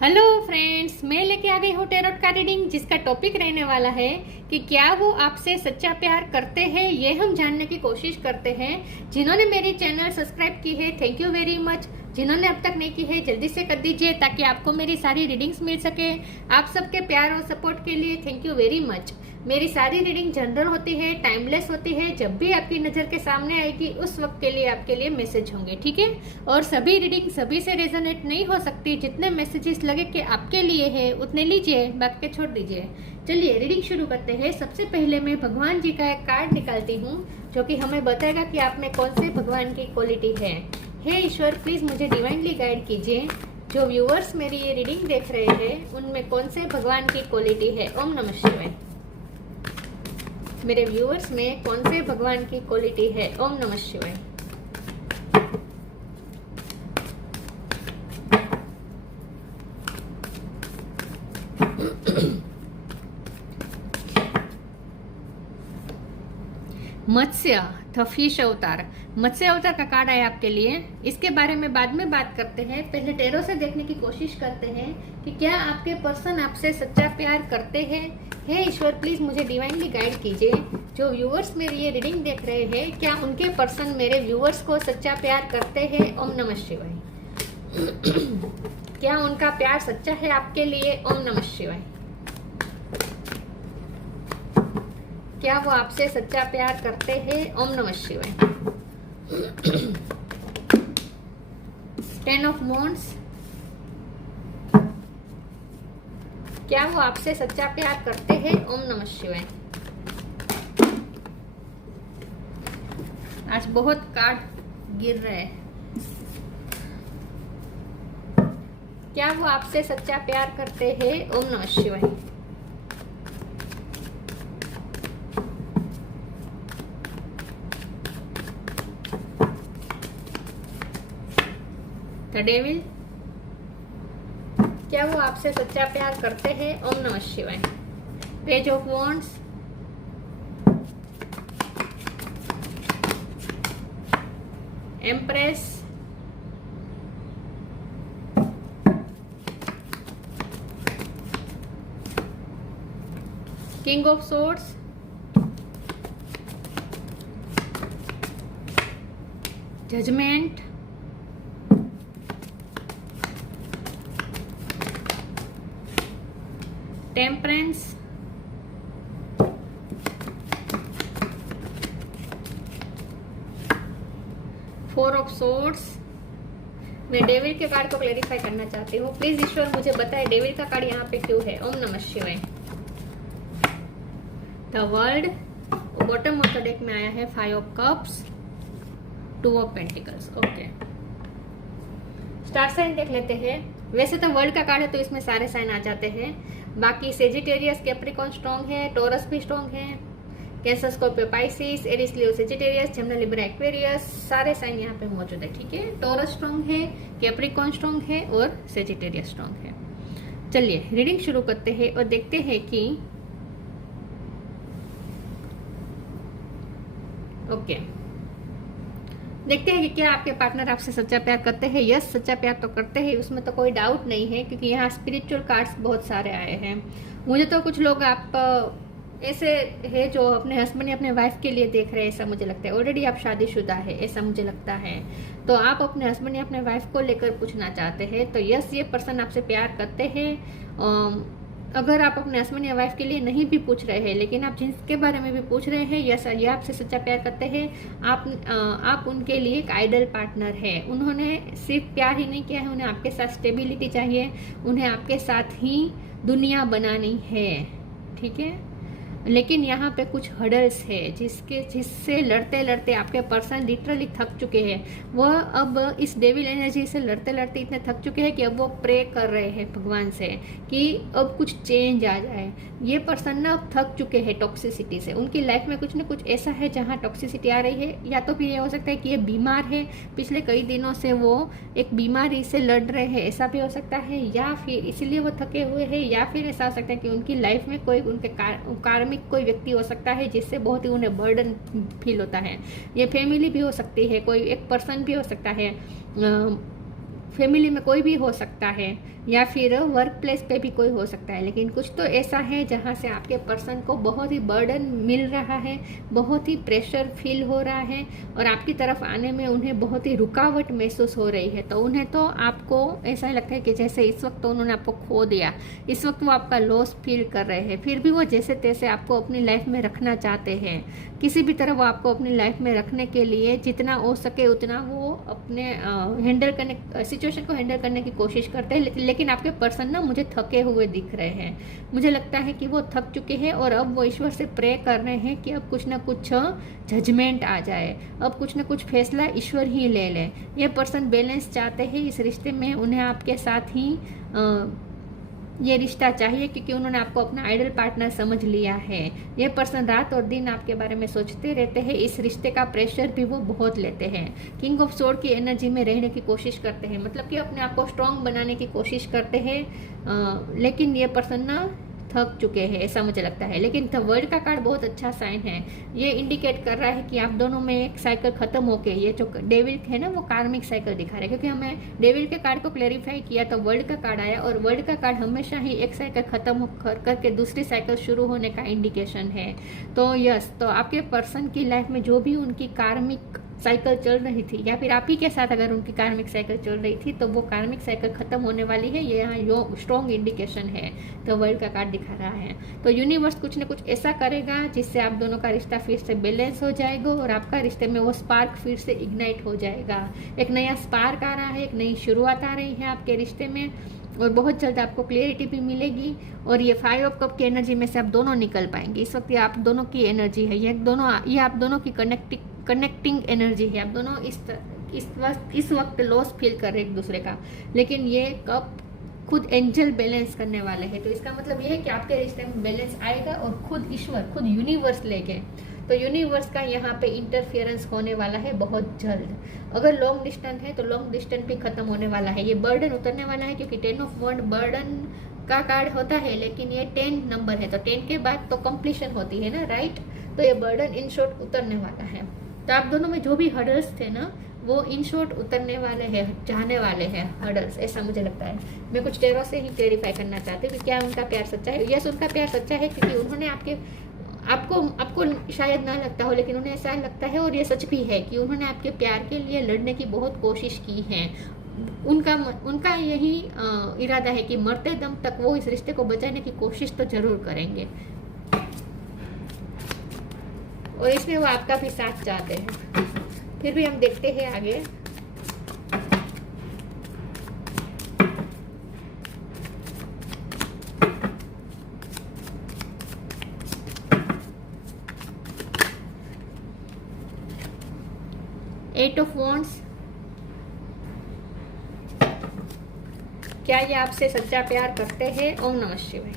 Hello friends, मैं लेके आ गई हूँ टैरोट का रीडिंग, जिसका टॉपिक रहने वाला है कि क्या वो आपसे सच्चा प्यार करते हैं। ये हम जानने की कोशिश करते हैं। जिन्होंने मेरी चैनल सब्सक्राइब की है, थैंक यू वेरी मच। जिन्होंने अब तक नहीं की है, जल्दी से कर दीजिए ताकि आपको मेरी सारी रीडिंग्स मिल सके। आप सबके प्यार और सपोर्ट के लिए थैंक यू वेरी मच। मेरी सारी रीडिंग जनरल होती है, टाइमलेस होती है। जब भी आपकी नज़र के सामने आएगी उस वक्त के लिए आपके लिए मैसेज होंगे, ठीक है। और सभी रीडिंग सभी से रेजोनेट नहीं हो सकती। जितने मैसेजेस लगे कि आपके लिए है उतने लीजिए, बाकी छोड़ दीजिए। चलिए रीडिंग शुरू करते हैं। सबसे पहले मैं भगवान जी का एक कार्ड निकालती हूँ जो कि हमें बताएगा कि आप में कौन से भगवान की क्वालिटी है। हे ईश्वर, प्लीज मुझे डिवाइनली गाइड कीजिए। जो व्यूअर्स मेरी ये रीडिंग देख रहे हैं उनमें कौन से भगवान की क्वालिटी है। ओम नमः शिवाय। मेरे व्यूअर्स में कौन से भगवान की क्वालिटी है। ओम नमः शिवाय। मत्स्य द फिश अवतार, मत्स्य अवतार का कार्ड आया आपके लिए। इसके बारे में बाद में बात करते हैं। पहले टैरो से देखने की कोशिश करते हैं कि क्या आपके पर्सन आपसे सच्चा प्यार करते हैं। हे ईश्वर, प्लीज मुझे डिवाइनली गाइड कीजिए। जो व्यूअर्स मेरी ये रीडिंग देख रहे हैं, क्या उनके पर्सन मेरे व्यूअर्स को सच्चा प्यार करते हैं। ओम नमः शिवाय। क्या उनका प्यार सच्चा है आपके लिए। ओम नमः शिवाय। क्या वो आपसे सच्चा प्यार करते हैं। ओम नमः शिवाय। 10 ऑफ wands, क्या वो आपसे सच्चा प्यार करते हैं। ओम नमः शिवाय। आज बहुत कार्ड गिर रहे हैं। क्या वो आपसे सच्चा प्यार करते हैं। ओम नमः शिवाय। द डेविल, क्या वो आपसे सच्चा प्यार करते हैं। ओम नमः शिवाय। Page of wands, empress, king of swords, judgement, temperance, four of swords. मैं डेविल के कार्ड को क्लेरिफाई करना चाहती हूँ। प्लीज ईश्वर मुझे बताए डेविल का कार्ड यहाँ पे क्यों है। ओम नमः शिवाय। The world, bottom of the deck में आया है 5 of cups, 2 of pentacles. Okay, star sign देख लेते हैं। वैसे तो वर्ल्ड का कार्ड है तो इसमें सारे साइन आ जाते हैं। बाकी सेजिटेरियस, कैप्रिकॉर्न स्ट्रॉन्ग है, टॉरस भी स्ट्रॉन्ग है, कैंसर, स्कॉर्पियो, पाइसिस, एरिस, लियो, सेजिटेरियस, जेमिनी, लिब्रा, एक्वेरियस, सारे साइन यहाँ पे मौजूद है, ठीक है। टॉरस स्ट्रॉन्ग है, कैप्रिकॉर्न स्ट्रॉन्ग है और सेजिटेरियस स्ट्रॉन्ग है। चलिए रीडिंग शुरू करते हैं और देखते हैं कि ओके देखते हैं कि क्या आपके पार्टनर आपसे सच्चा प्यार करते हैं। यस, सच्चा प्यार तो करते हैं, उसमें तो कोई डाउट नहीं है, क्योंकि यहाँ स्पिरिचुअल कार्ड्स बहुत सारे आए हैं। मुझे तो कुछ लोग आप ऐसे है जो अपने हस्बैंड या अपने वाइफ के लिए देख रहे हैं, ऐसा मुझे लगता है। ऑलरेडी आप शादीशुदा है ऐसा मुझे लगता है, तो आप अपने हस्बैंड या अपने वाइफ को लेकर पूछना चाहते हैं। तो यस, ये पर्सन आपसे प्यार करते हैं। अगर आप अपने हस्बैंड या वाइफ के लिए नहीं भी पूछ रहे हैं, लेकिन आप जिनके बारे में भी पूछ रहे हैं, यस, ये आपसे सच्चा प्यार करते हैं। आप उनके लिए एक आइडल पार्टनर है। उन्होंने सिर्फ प्यार ही नहीं किया है, उन्हें आपके साथ स्टेबिलिटी चाहिए, उन्हें आपके साथ ही दुनिया बनानी है, ठीक है। लेकिन यहाँ पे कुछ हडल्स है जिससे लड़ते लड़ते आपके पर्सन लिटरली थक चुके हैं। वह अब इस डेविल एनर्जी से लड़ते लड़ते इतने थक चुके हैं कि अब वो प्रे कर रहे हैं भगवान से कि अब कुछ चेंज आ जाए। ये पर्सन ना अब थक चुके हैं टॉक्सिसिटी से। उनकी लाइफ में कुछ ना कुछ ऐसा है जहाँ टॉक्सिसिटी आ रही है, या तो फिर ये हो सकता है कि ये बीमार है, पिछले कई दिनों से वो एक बीमारी से लड़ रहे हैं, ऐसा भी हो सकता है, या फिर इसलिए वो थके हुए हैं, या फिर ऐसा हो सकता है कि उनकी लाइफ में कोई उनके कार्मिक कोई व्यक्ति हो सकता है जिससे बहुत ही उन्हें बर्डन फील होता है। ये फैमिली भी हो सकती है, कोई एक पर्सन भी हो सकता है। फैमिली में कोई भी हो सकता है या फिर वर्क प्लेस पे भी कोई हो सकता है, लेकिन कुछ तो ऐसा है जहाँ से आपके पर्सन को बहुत ही बर्डन मिल रहा है, बहुत ही प्रेशर फील हो रहा है और आपकी तरफ आने में उन्हें बहुत ही रुकावट महसूस हो रही है। तो उन्हें तो आपको ऐसा लगता है कि जैसे इस वक्त तो उन्होंने आपको खो दिया, इस वक्त वो आपका लॉस फील कर रहे हैं, फिर भी वो जैसे तैसे आपको अपनी लाइफ में रखना चाहते हैं। किसी भी तरह वो आपको अपनी लाइफ में रखने के लिए जितना हो सके उतना वो अपने हैंडल करने सिचुएशन को हैंडल करने की कोशिश करते हैं। लेकिन आपके पर्सन ना मुझे थके हुए दिख रहे हैं। मुझे लगता है कि वो थक चुके हैं और अब वो ईश्वर से प्रे कर रहे हैं कि अब कुछ ना कुछ जजमेंट आ जाए, अब कुछ ना कुछ फैसला ईश्वर ही ले ले। ये पर्सन बैलेंस चाहते हैं इस रिश्ते में, उन्हें आपके साथ ही ये रिश्ता चाहिए क्योंकि उन्होंने आपको अपना आइडल पार्टनर समझ लिया है। ये पर्सन रात और दिन आपके बारे में सोचते रहते हैं, इस रिश्ते का प्रेशर भी वो बहुत लेते हैं। किंग ऑफ सोर्ड की एनर्जी में रहने की कोशिश करते हैं, मतलब कि अपने आप को स्ट्रांग बनाने की कोशिश करते हैं, लेकिन ये पर्सन ना थक चुके हैं ऐसा मुझे लगता है। लेकिन द वर्ल्ड का कार्ड बहुत अच्छा साइन है, ये इंडिकेट कर रहा है कि आप दोनों में एक साइकिल खत्म होके, ये जो डेविल है ना वो कार्मिक साइकिल दिखा रहा है, क्योंकि हमें डेविल के कार्ड को क्लेरिफाई किया तो वर्ल्ड का कार्ड आया और वर्ल्ड का कार्ड हमेशा ही एक साइकिल खत्म करके दूसरी साइकिल शुरू होने का इंडिकेशन है। तो यस, तो आपके पर्सन की लाइफ में जो भी उनकी कार्मिक साइकिल चल रही थी या फिर आप ही के साथ अगर उनकी कार्मिक साइकिल चल रही थी तो वो कार्मिक साइकिल खत्म होने वाली है, ये यहाँ स्ट्रॉन्ग इंडिकेशन है। तो वर्ल्ड का कार्ड दिखा रहा है। तो यूनिवर्स कुछ न कुछ ऐसा करेगा जिससे आप दोनों का रिश्ता फिर से बैलेंस हो जाएगा और आपका रिश्ते में वो स्पार्क फिर से इग्नाइट हो जाएगा। एक नया स्पार्क आ रहा है, एक नई शुरुआत आ रही है आपके रिश्ते में और बहुत जल्द आपको क्लियरिटी भी मिलेगी। और ये 5 ऑफ कप की एनर्जी में से आप दोनों निकल पाएंगे। इस वक्त ये आप दोनों की एनर्जी है, ये आप दोनों की कनेक्टिंग एनर्जी है। आप दोनों इस वक्त लॉस फील कर रहे हैं एक दूसरे का, लेकिन ये कप खुद एंजल बैलेंस करने वाले हैं। तो इसका मतलब ये है कि आपके रिश्ते में बैलेंस आएगा और खुद ईश्वर, खुद यूनिवर्स लेके, तो यूनिवर्स का यहाँ पे इंटरफियरेंस होने वाला है बहुत जल्द। अगर लॉन्ग डिस्टेंस है तो लॉन्ग डिस्टेंस भी खत्म होने वाला है, ये बर्डन उतरने वाला है, क्योंकि 10 ऑफ वॉन्ड बर्डन का कार्ड होता है, लेकिन ये 10 नंबर है तो 10 के बाद तो कंप्लीशन होती है ना, राइट। तो ये बर्डन इन शॉर्ट उतरने वाला है। तो आप दोनों में जो भी हर्डल्स थे ना वो इन शॉर्ट उतरने वाले हैं, जाने वाले हैं हर्डल्स, ऐसा मुझे लगता है। मैं कुछ टेरो से ही क्लेरिफाई करना चाहती हूँ कि क्या उनका प्यार सच्चा है। यस, उनका प्यार सच्चा है, क्योंकि उन्होंने आपको शायद ना लगता हो लेकिन उन्हें ऐसा लगता है और ये सच भी है कि उन्होंने आपके प्यार के लिए लड़ने की बहुत कोशिश की है। उनका यही इरादा है कि मरते दम तक वो इस रिश्ते को बचाने की कोशिश तो जरूर करेंगे और इसमें वो आपका भी साथ चाहते हैं। फिर भी हम देखते हैं आगे। एट ऑफ वॉन्ड्स, क्या ये आपसे सच्चा प्यार करते हैं? ओम नमः शिवाय।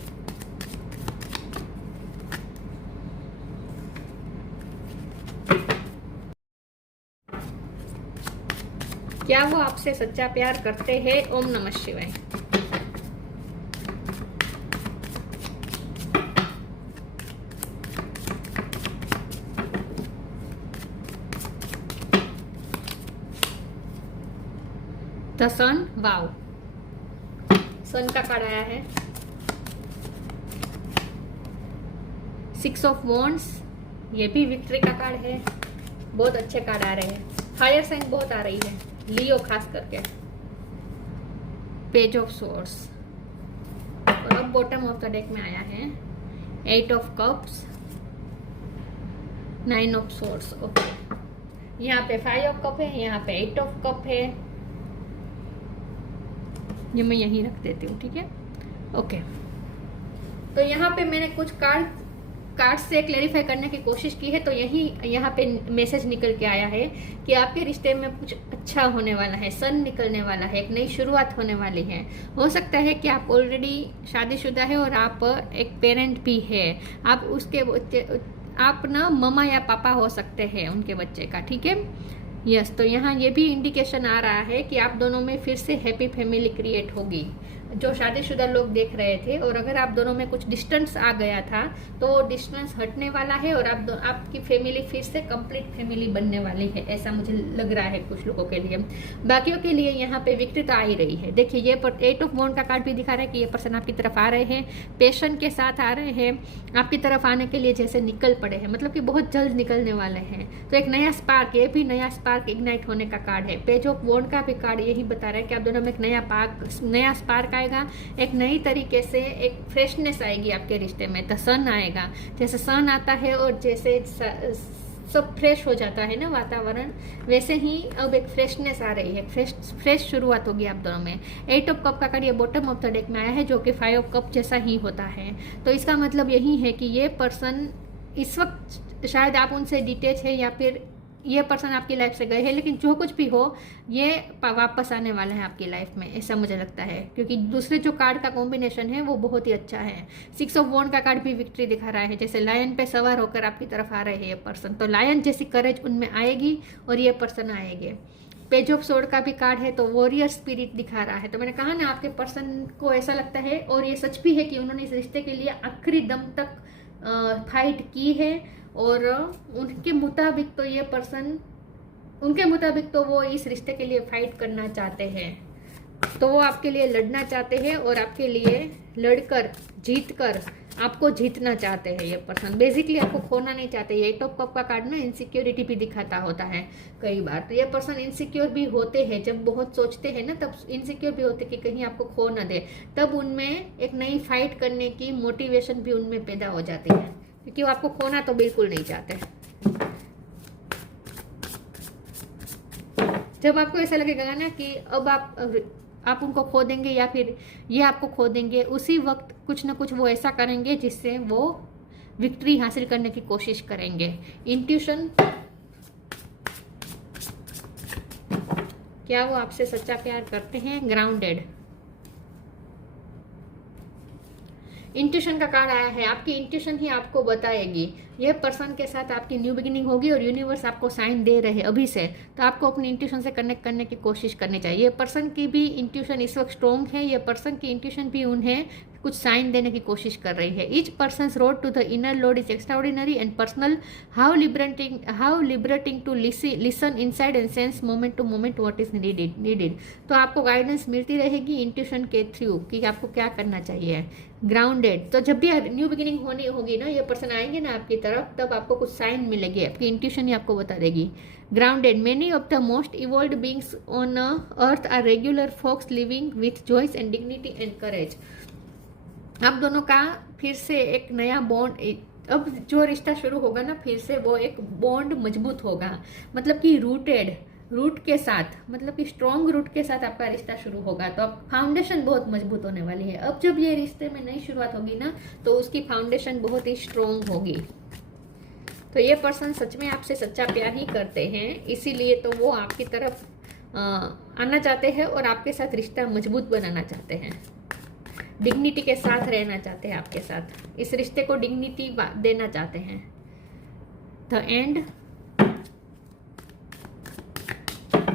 क्या वो आपसे सच्चा प्यार करते हैं? ओम नमः शिवाय। द सन, वाव, सन का कार्ड आया है। 6 ऑफ वॉन्ड्स, ये भी विक्ट्री का कार्ड है। बहुत अच्छे कार्ड आ रहे हैं, फायर साइन बहुत आ रही है, लियो खास करके। पेज ऑफ सोर्ड्स और अब बॉटम ऑफ द डेक में आया है 8 of cups, 9 of swords. Okay, यहाँ पे 5 ऑफ कप है, यहाँ पे 8 ऑफ कप है। ये मैं यहीं रख देती हूँ, ठीक है। ओके, तो यहाँ पे मैंने कुछ कार्ड से क्लेरिफाई करने की कोशिश की है। तो यहाँ पे मैसेज निकल के आया है कि आपके रिश्ते में कुछ अच्छा होने वाला है, सन निकलने वाला है, एक नई शुरुआत होने वाली है। हो सकता है कि आप ऑलरेडी शादीशुदा है और आप एक पेरेंट भी है, आप ना ममा या पापा हो सकते हैं उनके बच्चे का, ठीक है। यस, तो यहाँ ये भी इंडिकेशन आ रहा है कि आप दोनों में फिर से हैप्पी फैमिली क्रिएट होगी। जो शादीशुदा लोग देख रहे थे, और अगर आप दोनों में कुछ डिस्टेंस आ गया था तो वो डिस्टेंस हटने वाला है और आपकी फैमिली फिर से कंप्लीट फैमिली बनने वाली है, ऐसा मुझे लग रहा है कुछ लोगों के लिए। बाकियों के लिए यहाँ पे विक्ट्री तो आ ही रही है। देखिए ये 8 ऑफ वॉन्ड का कार्ड भी दिखा रहा है कि ये पर्सन आपकी तरफ आ रहे हैं, पेशेंस के साथ आ रहे हैं, आपकी तरफ आने के लिए जैसे निकल पड़े हैं, मतलब कि बहुत जल्द निकलने वाले हैं। तो एक नया स्पार्क, ये भी नया स्पार्क इग्नाइट होने का कार्ड है। पेज ऑफ वॉन्ड का भी कार्ड यही बता रहा है कि आप दोनों में एक नया स्पार्क आएगा, एक नई तरीके से एक फ्रेशनेस आएगी आपके रिश्ते में। द सन आएगा, जैसे सन आता है और जैसे सब फ्रेश हो जाता है ना वातावरण, वैसे ही अब एक फ्रेशनेस आ रही है, फ्रेश शुरुआत होगी आप दोनों में। 8 ऑफ कप का कार्ड ये बॉटम ऑफ द डेक में आया है, जो कि 5 ऑफ कप जैसा ही होता है। तो इसका मतलब यही है कि ये पर्सन इस वक्त शायद आप उनसे डिटेच है या फिर ये पर्सन आपकी लाइफ से गए हैं, लेकिन जो कुछ भी हो ये वापस आने वाला है आपकी लाइफ में, ऐसा मुझे लगता है, क्योंकि दूसरे जो कार्ड का कॉम्बिनेशन है वो बहुत ही अच्छा है। 6 ऑफ वॉन्ड का कार्ड भी विक्ट्री दिखा रहा है, जैसे लायन पे सवार होकर आपकी तरफ आ रहे हैं ये पर्सन। तो लायन जैसी करेज उनमें आएगी और ये पर्सन आएंगे। पेज ऑफ सोर्ड का भी कार्ड है, तो वॉरियर स्पिरिट दिखा रहा है। तो मैंने कहा ना आपके पर्सन को ऐसा लगता है, और ये सच भी है कि उन्होंने इस रिश्ते के लिए आखिरी दम तक फाइट की है, और उनके मुताबिक तो ये पर्सन, उनके मुताबिक तो वो इस रिश्ते के लिए फाइट करना चाहते हैं, तो वो आपके लिए लड़ना चाहते हैं और आपके लिए लड़कर जीतकर आपको जीतना चाहते हैं ये पर्सन। बेसिकली आपको खोना नहीं चाहते। ये 8 ऑफ कप का कार्ड ना इनसिक्योरिटी भी दिखाता होता है कई बार। तो ये पर्सन इनसिक्योर भी होते हैं, जब बहुत सोचते हैं ना तब इनसिक्योर भी होते कि कहीं आपको खो ना दे, तब उनमें एक नई फाइट करने की मोटिवेशन भी उनमें पैदा हो जाती है, क्योंकि वो आपको खोना तो बिल्कुल नहीं चाहते। जब आपको ऐसा लगेगा ना कि अब आप उनको खो देंगे या फिर ये आपको खो देंगे, उसी वक्त कुछ ना कुछ वो ऐसा करेंगे जिससे वो विक्ट्री हासिल करने की कोशिश करेंगे। इंट्यूशन, क्या वो आपसे सच्चा प्यार करते हैं? ग्राउंडेड, इंट्यूशन का कार्ड आया है। आपकी इंट्यूशन ही आपको बताएगी। ये पर्सन के साथ आपकी न्यू बिगिनिंग होगी और यूनिवर्स आपको साइन दे रहे हैं अभी से, तो आपको अपनी इंट्यूशन से कनेक्ट करने की कोशिश करनी चाहिए। ये पर्सन की भी इंट्यूशन इस वक्त स्ट्रॉन्ग है। ये पर्सन की इंट्यूशन भी उन्हें कुछ साइन देने की कोशिश कर रही है। Each person road to the inner lord is extraordinary and personal, how liberating to listen inside and sense moment to moment what is needed. तो आपको गाइडेंस मिलती रहेगी इंट्यूशन के थ्रू कि आपको क्या करना चाहिए। ग्राउंडेड, तो जब भी न्यू बिगिनिंग होनी होगी ना, ये पर्सन आएंगे ना आपकी तरफ, तब आपको कुछ साइन मिलेगी, आपकी इंट्यूशन ही आपको बता देगी। Grounded, many of the most evolved beings on earth are regular folks living with joys and dignity and courage. आप दोनों का फिर से एक नया बॉन्ड, अब जो रिश्ता शुरू होगा ना फिर से, वो एक बॉन्ड मजबूत होगा, मतलब कि रूट के साथ, मतलब कि स्ट्रॉन्ग रूट के साथ आपका रिश्ता शुरू होगा। तो अब फाउंडेशन बहुत मजबूत होने वाली है। अब जब ये रिश्ते में नई शुरुआत होगी ना, तो उसकी फाउंडेशन बहुत ही स्ट्रॉन्ग होगी। तो ये पर्सन सच में आपसे सच्चा प्यार ही करते हैं, इसीलिए तो वो आपकी तरफ आना चाहते हैं और आपके साथ रिश्ता मजबूत बनाना चाहते हैं। डिग्निटी के साथ रहना चाहते हैं आपके साथ, इस रिश्ते को डिग्निटी देना चाहते हैं। द एंड,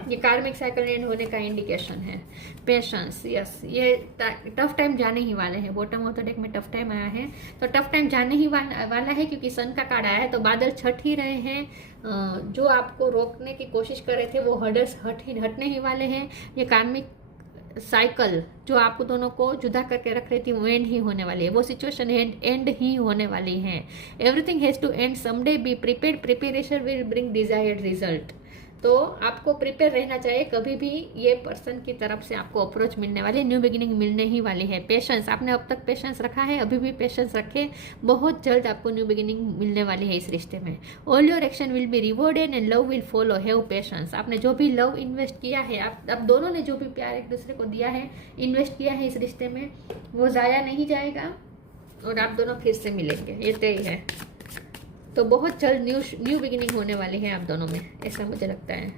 ये कार्मिक साइकिल एंड होने का इंडिकेशन है। पेशेंस, यस, ये टफ टाइम जाने ही वाले हैं। बॉटम ऑफ द डेक में टफ टाइम आया है, तो टफ टाइम जाने ही वाला है, क्योंकि सन का कार्ड आया है, तो बादल छट ही रहे हैं। जो आपको रोकने की कोशिश कर रहे थे वो हर्डल्स हटने ही वाले हैं। ये कार्मिक साइकिल जो आपको दोनों को जुदा करके रख रही थी, वो एंड ही होने वाली है। वो सिचुएशन एंड ही होने वाली है। Everything has to end someday, be prepared, preparation will bring desired result. तो आपको प्रिपेयर रहना चाहिए, कभी भी ये पर्सन की तरफ से आपको अप्रोच मिलने वाली है, न्यू बिगिनिंग मिलने ही वाली है। पेशेंस, आपने अब तक पेशेंस रखा है, अभी भी पेशेंस रखें, बहुत जल्द आपको न्यू बिगिनिंग मिलने वाली है इस रिश्ते में। All your action will be rewarded and love will follow, have patience. आपने जो भी लव इन्वेस्ट किया है, आप दोनों ने जो भी प्यार एक दूसरे को दिया है, इन्वेस्ट किया है इस रिश्ते में, वो ज़ाया नहीं जाएगा और आप दोनों फिर से मिलेंगे, ये तय है। तो बहुत जल्द न्यू बिगिनिंग होने वाली है आप दोनों में, ऐसा मुझे लगता है।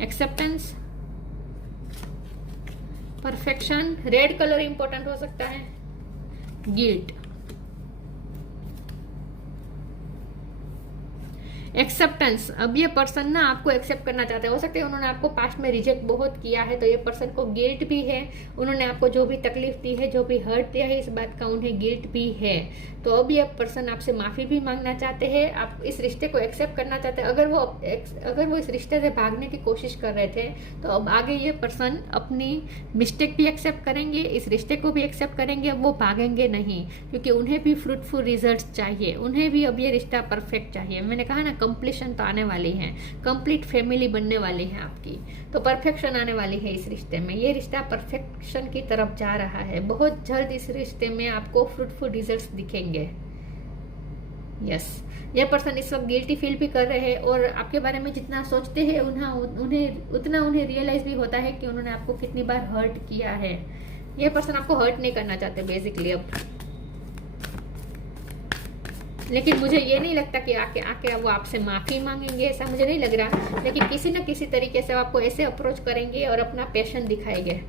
Acceptance, perfection, red colour important हो सकता है। गिल्ट, एक्सेप्टेंस, अब ये पर्सन ना आपको एक्सेप्ट करना चाहते हैं। हो सकता है उन्होंने आपको पास्ट में रिजेक्ट बहुत किया है, तो ये पर्सन को गिल्ट भी है, उन्होंने आपको जो भी तकलीफ दी है, जो भी हर्ट दिया है, इस बात का उन्हें गिल्ट भी है। तो अब ये पर्सन आपसे माफी भी मांगना चाहते हैं, आप इस रिश्ते को एक्सेप्ट करना चाहते हैं। अगर वो इस रिश्ते से भागने की कोशिश कर रहे थे, तो अब आगे ये पर्सन अपनी मिस्टेक भी एक्सेप्ट करेंगे, इस रिश्ते को भी एक्सेप्ट करेंगे, अब वो भागेंगे नहीं, क्योंकि उन्हें भी फ्रूटफुल रिजल्ट्स चाहिए, उन्हें भी अब ये रिश्ता परफेक्ट चाहिए। मैंने कहा ना, कंप्लीशन तो आने वाली है, कंप्लीट फैमिली बनने वाली है आपकी, तो परफेक्शन आने वाली है इस रिश्ते में। ये रिश्ता परफेक्शन की तरफ जा रहा है, बहुत जल्द इस रिश्ते में आपको फ्रूटफुल रिजल्ट्स दिखेंगे। यस, ये पर्सन इस वक्त गिल्टी फील भी कर रहे हैं, और आपके बारे में जितना सोचते हैं उन्हें रियलाइज भी होता है कि उन्होंने आपको कितनी बार हर्ट किया है। ये पर्सन आपको हर्ट नहीं करना चाहते बेसिकली अब, लेकिन मुझे ये नहीं लगता कि आके वो आपसे माफी मांगेंगे, ऐसा मुझे नहीं लग रहा, लेकिन किसी न किसी तरीके से आपको ऐसे अप्रोच करेंगे और अपना पैशन दिखाएंगे।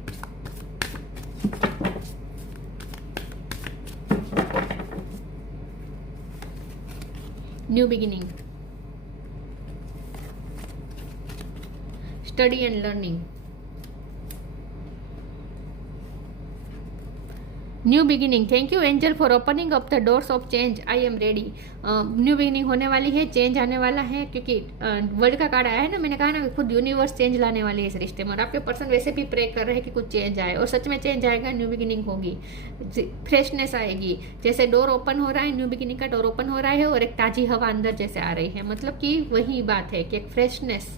New beginning, study and learning, new beginning. Thank you angel for opening up the doors of change, I am ready. New beginning होने वाली है, चेंज आने वाला है, क्योंकि वर्ल्ड का कार्ड आया है ना, मैंने कहा ना खुद यूनिवर्स चेंज लाने वाली है इस रिश्ते में, और आपके पर्सन वैसे भी प्रे कर रहे हैं कि कुछ चेंज आए, और सच में चेंज आएगा, न्यू बिगिनिंग होगी, फ्रेशनेस आएगी। जैसे डोर ओपन हो रहा है, न्यू बिगिनिंग का डोर ओपन हो रहा है, और एक ताजी हवा अंदर जैसे आ रही है, मतलब कि वही बात है कि एक फ्रेशनेस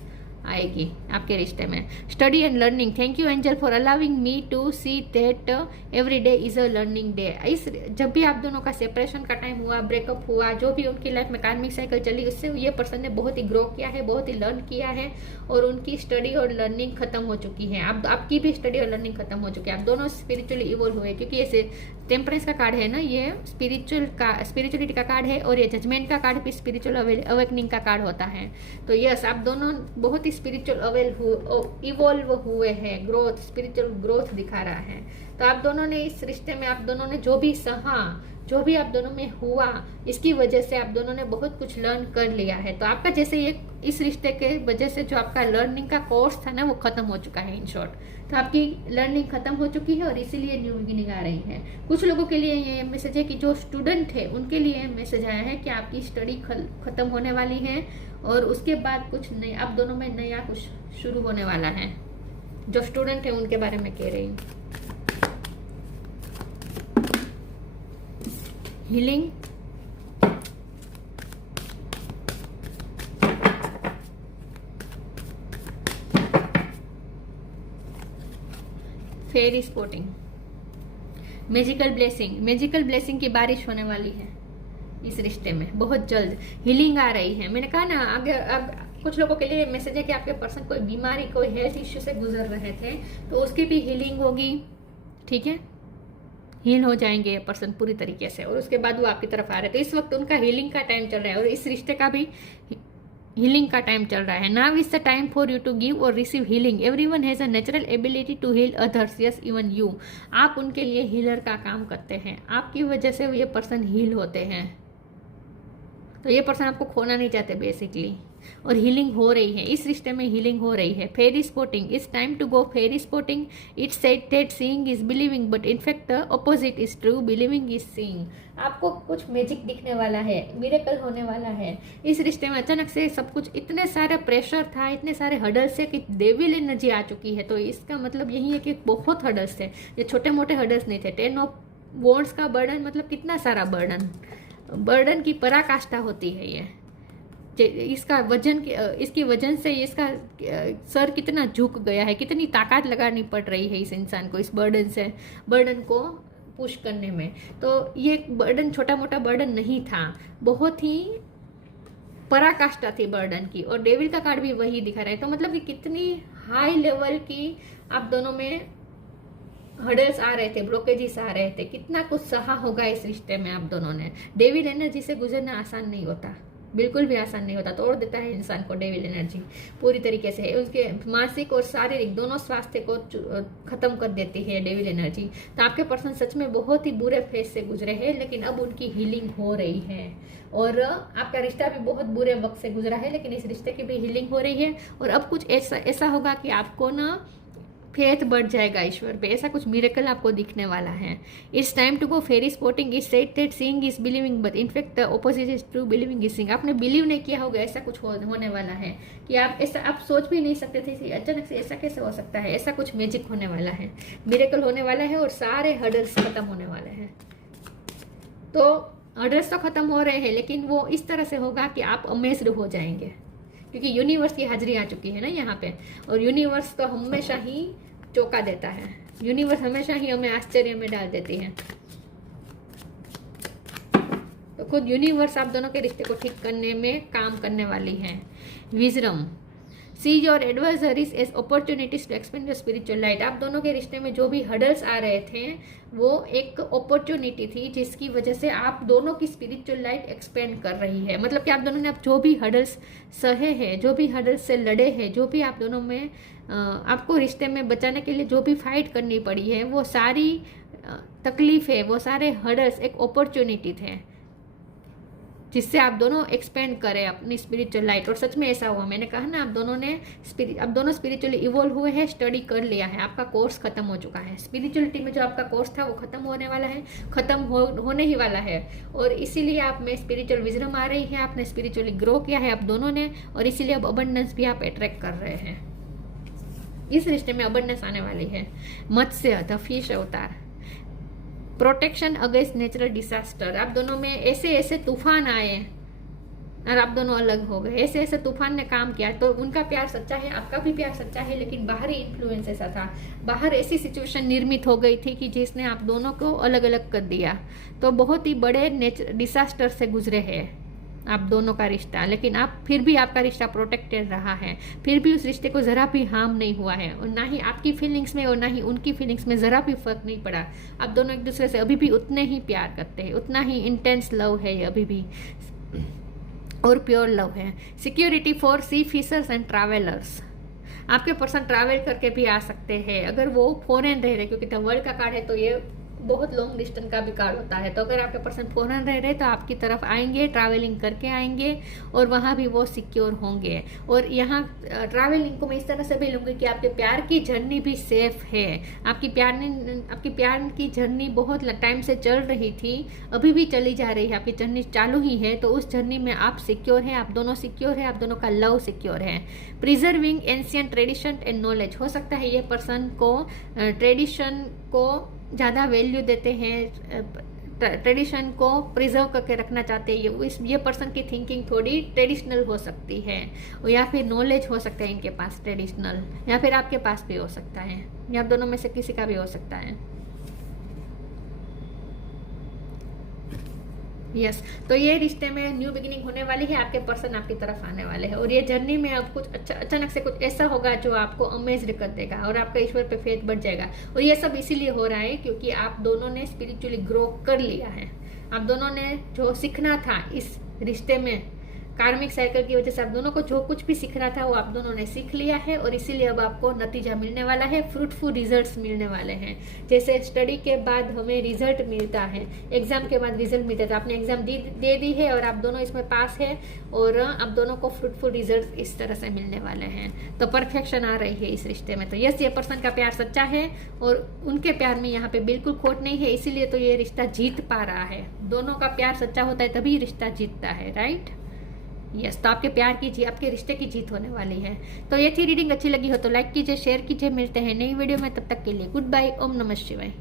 आएगी आपके रिश्ते में। Study and learning, thank you angel for allowing me to see that every day is a learning day. इस जब भी आप दोनों का सेपरेशन का टाइम हुआ, ब्रेकअप हुआ, जो भी उनकी लाइफ में कार्मिक साइकिल चली, उससे ये पर्सन ने बहुत ही ग्रो किया है, बहुत ही लर्न किया है, और उनकी स्टडी और लर्निंग खत्म हो चुकी है। अब आपकी भी स्टडी और लर्निंग खत्म हो चुकी है, आप दोनों स्पिरिचुअली इवॉल्व हुए, क्योंकि ऐसे टेम्परेंस का कार्ड है ना, ये स्पिरिचुअलिटी का कार्ड है, और ये जजमेंट का कार्ड भी स्पिरिचुअल अवेकनिंग का कार्ड होता है। तो यस, आप दोनों बहुत ही स्पिरिचुअल इवॉल्व हुए हैं, ग्रोथ, स्पिरिचुअल ग्रोथ दिखा रहा है। तो आप दोनों ने इस रिश्ते में, आप दोनों ने जो भी सहा, जो भी आप दोनों में हुआ, इसकी वजह से आप दोनों ने बहुत कुछ लर्न कर लिया है। तो आपका जैसे ये इस रिश्ते के वजह से जो आपका लर्निंग का कोर्स था ना, वो खत्म हो चुका है इन शॉर्ट। तो आपकी लर्निंग खत्म हो चुकी है, और इसीलिए न्यू बिगिनिंग आ रही है। कुछ लोगों के लिए ये मैसेज है कि जो स्टूडेंट है उनके लिए मैसेज आया है कि आपकी स्टडी खत्म होने वाली है, और उसके बाद कुछ नए, आप दोनों में नया कुछ शुरू होने वाला है। जो स्टूडेंट है उनके बारे में कह रही हूँ। Healing, fairy sporting, magical blessing. Magical blessing की बारिश होने वाली है इस रिश्ते में बहुत जल्द। हीलिंग आ रही है, मैंने कहा ना, अगर अब कुछ लोगों के लिए मैसेज है कि आपके पर्सन कोई बीमारी, कोई हेल्थ इश्यू से गुजर रहे थे, तो उसकी भी हीलिंग होगी, ठीक है, हील हो जाएंगे ये पर्सन पूरी तरीके से, और उसके बाद वो आपकी तरफ आ रहे थे। इस वक्त उनका हीलिंग का टाइम चल रहा है, और इस रिश्ते का भी हीलिंग का टाइम चल रहा है। Now is the time for you to give और receive healing. Everyone has a natural ability to heal others, yes even you. आप उनके लिए हीलर का काम करते हैं, आपकी वजह से ये पर्सन हील होते हैं। तो ये पर्सन आपको खोना नहीं चाहते बेसिकली, और हीलिंग हो रही है इस रिश्ते में, हीलिंग हो रही है। Fairy sporting, it's time to go fairy sporting. It's said that seeing is believing, but in fact the opposite is true, believing is seeing. आपको कुछ मैजिक दिखने वाला है, मिरेकल होने वाला है इस रिश्ते में। अचानक से सब कुछ, इतने सारे प्रेशर था, इतने सारे हडल्स है कि डेविल एनर्जी आ चुकी है। तो इसका मतलब यही है कि बहुत हडल्स थे, ये छोटे मोटे हडल्स नहीं थे। 10 ऑफ वॉन्ड्स का बर्डन, मतलब कितना सारा बर्डन की पराकाष्ठा होती है ये। इसका वजन, इसकी वजन से इसका सर कितना झुक गया है, कितनी ताकत लगानी पड़ रही है इस इंसान को, इस बर्डन को पुश करने में। तो ये बर्डन छोटा मोटा बर्डन नहीं था, बहुत ही पराकाष्ठा थी बर्डन की, और डेविल का कार्ड भी वही दिखा रहा है। तो मतलब कि कितनी हाई लेवल की आप दोनों में हडल्स आ रहे थे, ब्लॉकेजेस आ रहे थे, कितना कुछ सहा होगा इस रिश्ते में आप दोनों ने। डेविल एनर्जी से गुजरना आसान नहीं होता बिल्कुल भी आसान नहीं होता, तोड़ देता है इंसान को डेविल एनर्जी पूरी तरीके से। उसके मानसिक और शारीरिक दोनों स्वास्थ्य को खत्म कर देती है डेविल एनर्जी। तो आपके पर्सन सच में बहुत ही बुरे फेज से गुजरे हैं, लेकिन अब उनकी हीलिंग हो रही है। और आपका रिश्ता भी बहुत बुरे वक्त से गुजरा है, लेकिन इस रिश्ते की भी हीलिंग हो रही है। और अब कुछ ऐसा होगा कि आपको ना फेथ बढ़ जाएगा ईश्वर पे, ऐसा कुछ मिरेकल आपको दिखने वाला है। It's time to go fairy spotting is said that seeing is believing but in fact the opposite is true, believing is seeing. आपने बिलीव नहीं किया होगा, ऐसा कुछ होने वाला है कि आप ऐसा आप सोच भी नहीं सकते थे कि अचानक से ऐसा कैसे हो सकता है। ऐसा कुछ मैजिक होने वाला है, मिरेकल होने वाला है और सारे हर्डल्स खत्म होने वाले हैं। तो हर्डल्स तो खत्म हो रहे हैं, लेकिन वो इस तरह से होगा कि आप अमेज्ड हो जाएंगे, क्योंकि यूनिवर्स की हाजिरी आ चुकी है ना यहाँ पे। और यूनिवर्स तो हमेशा ही चौंका देता है, यूनिवर्स हमेशा ही हमें आश्चर्य में डाल देती है। तो खुद यूनिवर्स आप दोनों के रिश्ते को ठीक करने में काम करने वाली है। Wisdom, see your advisories as opportunities to expand your spiritual light. आप दोनों के रिश्ते में जो भी हर्डल्स आ रहे थे वो एक अपॉर्चुनिटी थी, जिसकी वजह से आप दोनों की स्पिरिचुअल लाइट एक्सपेंड कर रही है। मतलब कि आप दोनों ने अब जो भी हर्डल्स सहे हैं, जो भी हर्डल्स से लड़े हैं, जो भी आप दोनों में आपको रिश्ते में बचाने के लिए जो भी फाइट करनी पड़ी है, वो सारी तकलीफें, वो सारे हर्डल्स एक अपॉर्चुनिटी थे जिससे आप दोनों एक्सपेंड करें अपनी स्पिरिचुअल लाइट। और सच में ऐसा हुआ, मैंने कहा ना, आप दोनों स्पिरिचुअली इवॉल्व हुए हैं, स्टडी कर लिया है, आपका कोर्स खत्म हो चुका है। स्पिरिचुअलिटी में जो आपका कोर्स था वो खत्म होने वाला है, खत्म होने ही वाला है। और इसीलिए आप में स्पिरिचुअल विजडम आ रही है, आपने स्पिरिचुअली ग्रो किया है आप दोनों ने, और इसीलिए अब अबंडेंस भी आप अट्रैक्ट कर रहे हैं। इस रिश्ते में अबंडेंस आने वाली है। मत्स्य द फिश अवतार, प्रोटेक्शन अगेंस्ट नेचुरल डिजास्टर। आप दोनों में ऐसे ऐसे तूफान आए और आप दोनों अलग हो गए, ऐसे ऐसे तूफान ने काम किया। तो उनका प्यार सच्चा है, आपका भी प्यार सच्चा है, लेकिन बाहरी इन्फ्लुएंस ऐसा था, बाहर ऐसी सिचुएशन निर्मित हो गई थी कि जिसने आप दोनों को अलग अलग कर दिया। तो बहुत ही बड़े डिजास्टर से गुजरे हैं आप दोनों का रिश्ता, लेकिन आप फिर भी आपका रिश्ता प्रोटेक्टेड रहा है, फिर भी उस रिश्ते को ज़रा भी हार्म नहीं हुआ है, और ना ही आपकी फीलिंग्स में और ना ही उनकी फीलिंग्स में ज़रा भी फर्क नहीं पड़ा। आप दोनों एक दूसरे से अभी भी उतने ही प्यार करते हैं, उतना ही इंटेंस लव है ये अभी भी, और प्योर लव है। Security for sea fishers and travellers. आपके पर्सन ट्रैवल करके भी आ सकते हैं अगर वो फॉरेन रह रहे, क्योंकि द वर्ल्ड का कार्ड है तो ये बहुत लॉन्ग डिस्टेंस का भी कार्ड होता है। तो अगर आपके पर्सन फॉरेन रह रहे तो आपकी तरफ आएंगे, ट्रैवलिंग करके आएंगे, और वहाँ भी वो सिक्योर होंगे। और यहाँ ट्रैवलिंग को मैं इस तरह से भी लूँगी कि आपके प्यार की जर्नी भी सेफ है। आपकी प्यार की जर्नी बहुत टाइम से चल रही थी, अभी भी चली जा रही है, आपकी जर्नी चालू ही है। तो उस जर्नी में आप सिक्योर हैं, आप दोनों सिक्योर हैं, आप दोनों का लव सिक्योर है। Preserving ancient tradition and knowledge. हो सकता है ये पर्सन को ट्रेडिशन को ज़्यादा वैल्यू देते हैं, ट्रेडिशन को प्रिजर्व करके रखना चाहते हैं। ये पर्सन की थिंकिंग थोड़ी ट्रेडिशनल हो सकती है, या फिर नॉलेज हो सकता है इनके पास ट्रेडिशनल, या फिर आपके पास भी हो सकता है, या दोनों में से किसी का भी हो सकता है। यस, तो ये रिश्ते में न्यू बिगिनिंग होने वाली है, आपके पर्सन आपकी तरफ आने वाले हैं, और ये जर्नी में अब कुछ अच्छा अचानक से कुछ ऐसा होगा जो आपको अमेज्ड कर देगा और आपका ईश्वर पे फेथ बढ़ जाएगा। और ये सब इसीलिए हो रहा है क्योंकि आप दोनों ने स्पिरिचुअली ग्रो कर लिया है। आप दोनों ने जो सीखना था इस रिश्ते में, कार्मिक साइकिल की वजह से आप दोनों को जो कुछ भी सीखना था वो आप दोनों ने सीख लिया है, और इसीलिए अब आपको नतीजा मिलने वाला है, फ्रूटफुल रिजल्ट्स मिलने वाले हैं। जैसे स्टडी के बाद हमें रिजल्ट मिलता है, एग्जाम के बाद रिजल्ट मिलता है, तो आपने एग्जाम दे दी है और आप दोनों इसमें पास है, और आप दोनों को फ्रूटफुल रिजल्ट इस तरह से मिलने वाले हैं। तो परफेक्शन आ रही है इस रिश्ते में। तो यस, ये पर्सन का प्यार सच्चा है और उनके प्यार में यहाँ पे बिल्कुल खोट नहीं है, इसीलिए तो ये रिश्ता जीत पा रहा है। दोनों का प्यार सच्चा होता है तभी रिश्ता जीतता है, राइट? यस, तो आपके प्यार की जीत, आपके रिश्ते की जीत होने वाली है। तो ये थी रीडिंग, अच्छी लगी हो तो लाइक कीजिए, शेयर कीजिए। मिलते हैं नई वीडियो में, तब तक के लिए गुड बाय। ओम नमः शिवाय।